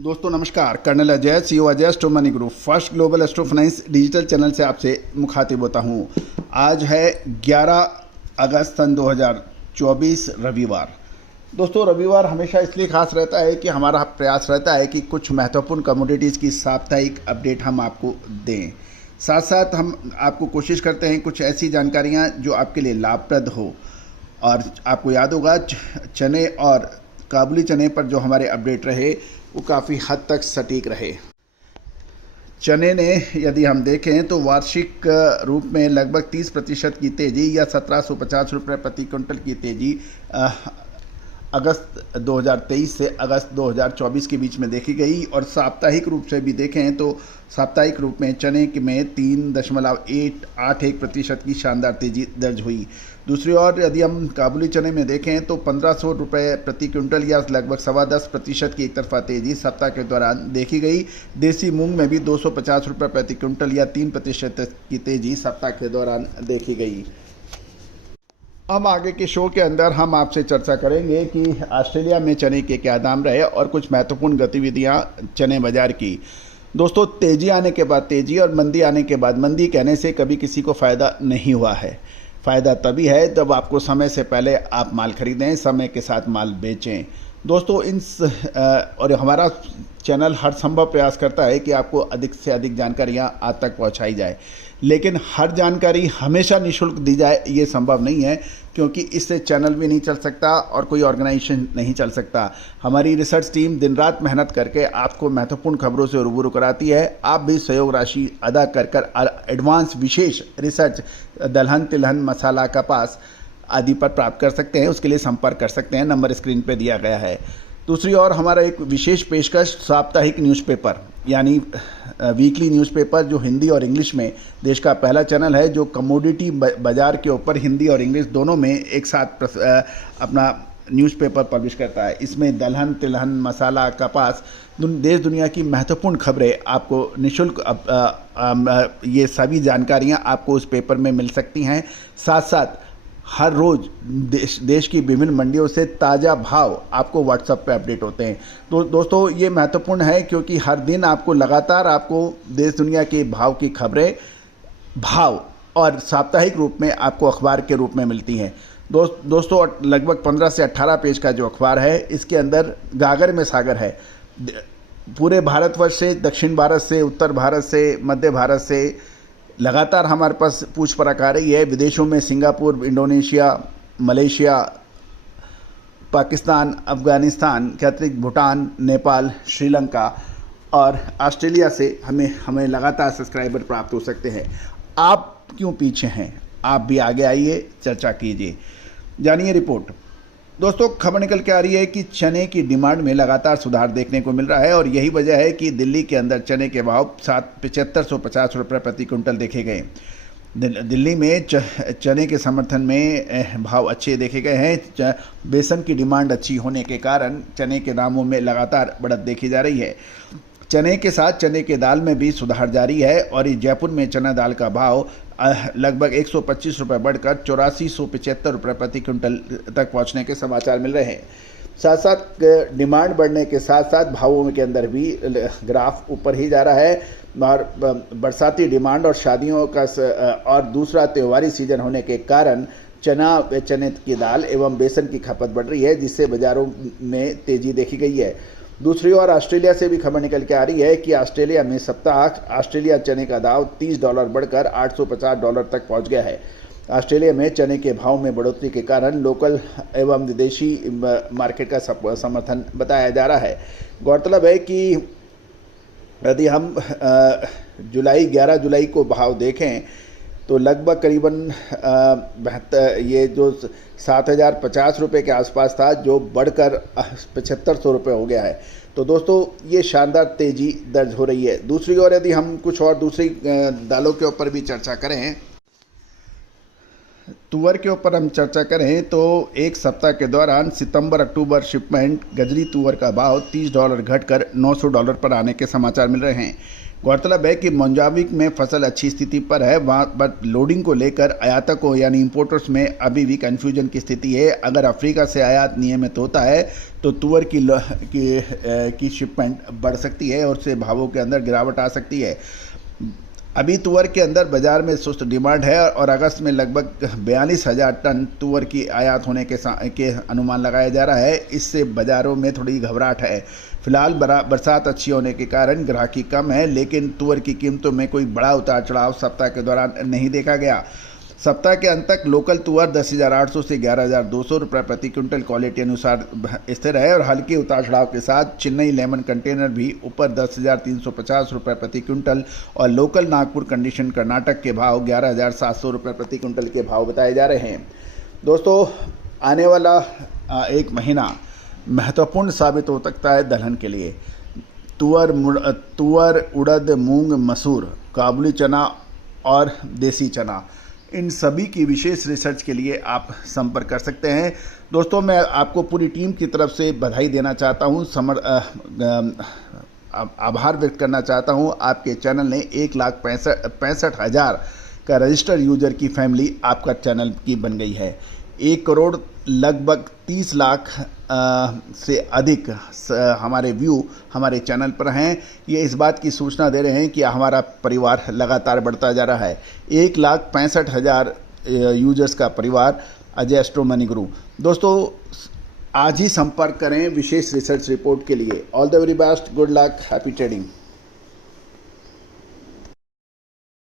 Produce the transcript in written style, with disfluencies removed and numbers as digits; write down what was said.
दोस्तों नमस्कार, colonel Ajay, CEO Ajay astro money group first global astro finance digital channel से आपसे मुखातिब होता हूं। आज है 11 अगस्त सन 2024 रविवार। दोस्तों रविवार हमेशा इसलिए खास रहता है कि हमारा प्रयास रहता है कि कुछ महत्वपूर्ण कमोडिटीज़ की साप्ताहिक अपडेट हम आपको दें। साथ साथ हम आपको कोशिश करते हैं कुछ ऐसी जानकारियाँ जो आपके लिए लाभप्रद हो। और आपको याद होगा चने और काबुली चने पर जो हमारे अपडेट रहे वो काफ़ी हद तक सटीक रहे। चने ने यदि हम देखें तो वार्षिक रूप में लगभग 30% की तेज़ी या 1750 रुपये प्रति क्विंटल की तेज़ी अगस्त 2023 से अगस्त 2024 के बीच में देखी गई। और साप्ताहिक रूप से भी देखें तो साप्ताहिक रूप में चने में 3.81% की शानदार तेज़ी दर्ज हुई। दूसरी ओर यदि हम काबुली चने में देखें तो 1500 रुपये प्रति क्विंटल या लगभग 10.25% की एक तरफा तेज़ी सप्ताह के दौरान देखी गई। देसी मूंग में भी 250 रुपये प्रति क्विंटल या 3% की तेज़ी सप्ताह के दौरान देखी गई। अब आगे के शो के अंदर हम आपसे चर्चा करेंगे कि ऑस्ट्रेलिया में चने के क्या दाम रहे और कुछ महत्वपूर्ण गतिविधियां चने बाजार की। दोस्तों तेज़ी आने के बाद तेज़ी और मंदी आने के बाद मंदी कहने से कभी किसी को फ़ायदा नहीं हुआ है। फ़ायदा तभी है जब आपको समय से पहले आप माल खरीदें, समय के साथ माल बेचें। दोस्तों और हमारा चैनल हर संभव प्रयास करता है कि आपको अधिक से अधिक जानकारियां आप तक पहुंचाई जाए, लेकिन हर जानकारी हमेशा निःशुल्क दी जाए ये संभव नहीं है, क्योंकि इससे चैनल भी नहीं चल सकता और कोई ऑर्गेनाइजेशन नहीं चल सकता। हमारी रिसर्च टीम दिन रात मेहनत करके आपको महत्वपूर्ण खबरों से रूबरू कराती है। आप भी सहयोग राशि अदा कर एडवांस विशेष रिसर्च दलहन तिलहन मसाला कपास आदि पर प्राप्त कर सकते हैं। उसके लिए संपर्क कर सकते हैं, नंबर स्क्रीन पे दिया गया है। दूसरी ओर हमारा एक विशेष पेशकश साप्ताहिक न्यूज़पेपर यानी वीकली न्यूज़पेपर जो हिंदी और इंग्लिश में देश का पहला चैनल है जो कमोडिटी बाजार के ऊपर हिंदी और इंग्लिश दोनों में एक साथ अपना न्यूज़पेपर पब्लिश करता है। इसमें दलहन तिलहन मसाला कपास देश दुनिया की महत्वपूर्ण खबरें आपको निःशुल्क ये सभी जानकारियां आपको उस पेपर में मिल सकती हैं। साथ साथ हर रोज़ देश की विभिन्न मंडियों से ताज़ा भाव आपको व्हाट्सएप पे अपडेट होते हैं। तो दोस्तों ये महत्वपूर्ण है क्योंकि हर दिन आपको लगातार आपको देश दुनिया के भाव की खबरें भाव और साप्ताहिक रूप में आपको अखबार के रूप में मिलती हैं। दोस्तों लगभग 15 से 18 पेज का जो अखबार है इसके अंदर गागर में सागर है। पूरे भारतवर्ष से, दक्षिण भारत से, उत्तर भारत से, मध्य भारत से लगातार हमारे पास पूछ परख आ रही है। विदेशों में Singapore, Indonesia, Malaysia, Pakistan, Afghanistan के अतिरिक्त भूटान, नेपाल, श्रीलंका और ऑस्ट्रेलिया से हमें लगातार सब्सक्राइबर प्राप्त हो सकते हैं। आप क्यों पीछे हैं? आप भी आगे आइए, चर्चा कीजिए, जानिए रिपोर्ट। दोस्तों खबर निकल के आ रही है कि चने की डिमांड में लगातार सुधार देखने को मिल रहा है और यही वजह है कि दिल्ली के अंदर चने के भाव 7550 रुपये प्रति क्विंटल देखे गए। दिल्ली में चने के समर्थन में भाव अच्छे देखे गए हैं। बेसन की डिमांड अच्छी होने के कारण चने के दामों में लगातार बढ़त देखी जा रही है। चने के साथ चने के दाल में भी सुधार जारी है और जयपुर में चना दाल का भाव लगभग 125 रुपये बढ़कर 8475 रुपये प्रति क्विंटल तक पहुंचने के समाचार मिल रहे हैं। साथ साथ डिमांड बढ़ने के साथ साथ भावों के अंदर भी ग्राफ ऊपर ही जा रहा है और बरसाती डिमांड और शादियों का और दूसरा त्योहारी सीजन होने के कारण चने की दाल एवं बेसन की खपत बढ़ रही है, जिससे बाजारों में तेजी देखी गई है। दूसरी ओर ऑस्ट्रेलिया से भी खबर निकल के आ रही है कि ऑस्ट्रेलिया में सप्ताह ऑस्ट्रेलिया चने का दाव $30 बढ़कर $850 तक पहुंच गया है। ऑस्ट्रेलिया में चने के भाव में बढ़ोतरी के कारण लोकल एवं विदेशी मार्केट का समर्थन बताया जा रहा है। गौरतलब है कि यदि हम 11 जुलाई को भाव देखें तो लगभग करीबन ये जो 7050 रुपये के आसपास था, जो बढ़कर 7500 रुपये हो गया है। तो दोस्तों ये शानदार तेज़ी दर्ज हो रही है। दूसरी ओर यदि हम कुछ और दूसरी दालों के ऊपर भी चर्चा करें, तुअर के ऊपर हम चर्चा करें तो एक सप्ताह के दौरान सितंबर अक्टूबर शिपमेंट गजरी तुअर का भाव $30 घटकर $900 पर आने के समाचार मिल रहे हैं। गौरतलब है कि मोजाम्बिक में फसल अच्छी स्थिति पर है, वहाँ पर लोडिंग को लेकर आयातकों यानी इंपोर्टर्स में अभी भी कन्फ्यूजन की स्थिति है। अगर अफ्रीका से आयात नियमित होता है तो तुअर की शिपमेंट बढ़ सकती है और उससे भावों के अंदर गिरावट आ सकती है। अभी तुअर के अंदर बाजार में सुस्त डिमांड है और अगस्त में लगभग 42,000 टन तुअर की आयात होने के अनुमान लगाया जा रहा है। इससे बाजारों में थोड़ी घबराहट है। फिलहाल बरसात अच्छी होने के कारण ग्राहकी कम है, लेकिन तुअर की कीमतों में कोई बड़ा उतार चढ़ाव सप्ताह के दौरान नहीं देखा गया। सप्ताह के अंत तक लोकल तुअर 10,800 से 11,200 रुपये प्रति क्विंटल क्वालिटी अनुसार स्थिर है और हल्के उतार चढ़ाव के साथ चेन्नई लेमन कंटेनर भी ऊपर 10,350 रुपये प्रति क्विंटल और लोकल नागपुर कंडीशन कर्नाटक के भाव 11,700 रुपये प्रति क्विंटल के भाव बताए जा रहे हैं। दोस्तों, आने वाला एक महीना महत्वपूर्ण साबित हो सकता है दलहन के लिए। तुअर, उड़द, मूंग, मसूर, काबुली चना और देसी चना, इन सभी की विशेष रिसर्च के लिए आप संपर्क कर सकते हैं। दोस्तों, मैं आपको पूरी टीम की तरफ से बधाई देना चाहता हूं, आभार व्यक्त करना चाहता हूं। आपके चैनल ने 1,65,000 का रजिस्टर्ड यूजर की फैमिली आपका चैनल की बन गई है। 1 करोड़ लगभग 30 लाख से अधिक हमारे व्यू हमारे चैनल पर हैं। ये इस बात की सूचना दे रहे हैं कि हमारा परिवार लगातार बढ़ता जा रहा है। 1,65,000 यूजर्स का परिवार अजय एस्ट्रो मनी गुरु। दोस्तों, आज ही संपर्क करें विशेष रिसर्च रिपोर्ट के लिए। All the very best, good luck, happy trading.